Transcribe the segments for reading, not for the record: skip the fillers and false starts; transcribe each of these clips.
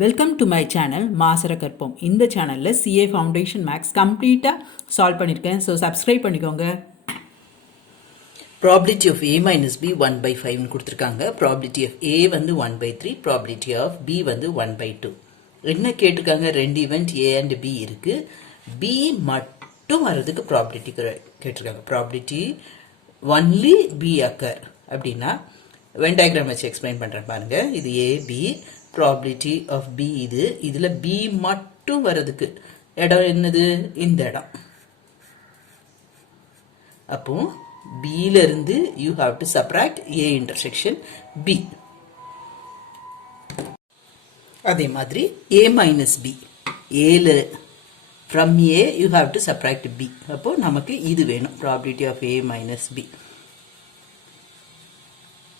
Welcome to my channel மாசரகற்போம். இந்த சேனலில் சிஏ ஃபவுண்டேஷன் மேக்ஸ் கம்ப்ளீட்டாக சால்வ் பண்ணியிருக்கேன். ஸோ சப்ஸ்கிரைப் பண்ணிக்கோங்க. Probability of a minus B 1/5 கொடுத்துருக்காங்க. ப்ராபிலிட்டி ஆஃப் a வந்து 1/3, ப்ராபிலிட்டி ஆஃப் b வந்து 1/2. என்ன கேட்டிருக்காங்க? ரெண்டு ஈவெண்ட் a அண்ட் b இருக்கு. b மட்டும் வர்றதுக்கு ப்ராபிலிட்டி கேட்டிருக்காங்க. ப்ராபிலிட்டி ஒன்லி b அக்கர் அப்படின்னா வென் டயக்ராம் வச்சு எக்ஸ்பிளைன் பண்ணுறேன் பாருங்க. இது a b, probability of b இது. இதில் b மட்டும் வர்றதுக்கு இடம் என்னது? இந்த இடம். அப்போ bல இருந்து you have to subtract a intersection b. அதே மாதிரி a minus b, aல from a you have to subtract b. அப்போ நமக்கு இது வேணும், probability of a minus b.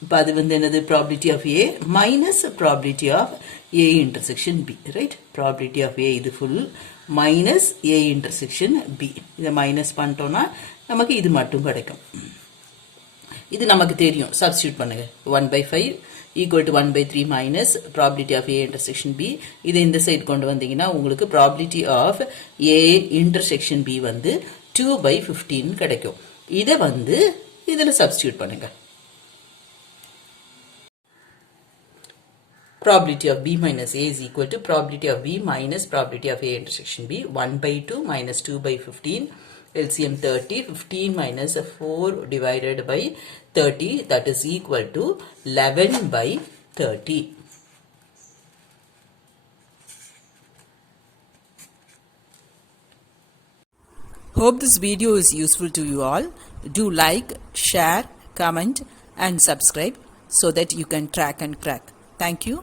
இப்போ அது வந்து என்னது? probability of a minus probability of a intersection b, right? probability of a இது full minus a intersection b. இதை மைனஸ் பண்ணிட்டோம்னா நமக்கு இது மட்டும் கிடைக்கும். இது நமக்கு தெரியும், சப்ஸ்டியூட் பண்ணுங்க. 1/5 equal to 1/3 minus probability of a intersection b. இதை இந்த சைடு கொண்டு வந்தீங்கன்னா உங்களுக்கு probability of a intersection b வந்து 2/15 கிடைக்கும். இதை வந்து இதில் சப்ஸ்டியூட் பண்ணுங்க. Probability of b minus a is equal to probability of b minus probability of a intersection b. 1/2 minus 2/15. LCM 30. 15 minus 4 divided by 30. That is equal to 11/30. Hope this video is useful to you all. Do like, share, comment and subscribe so that you can track and crack. Thank you.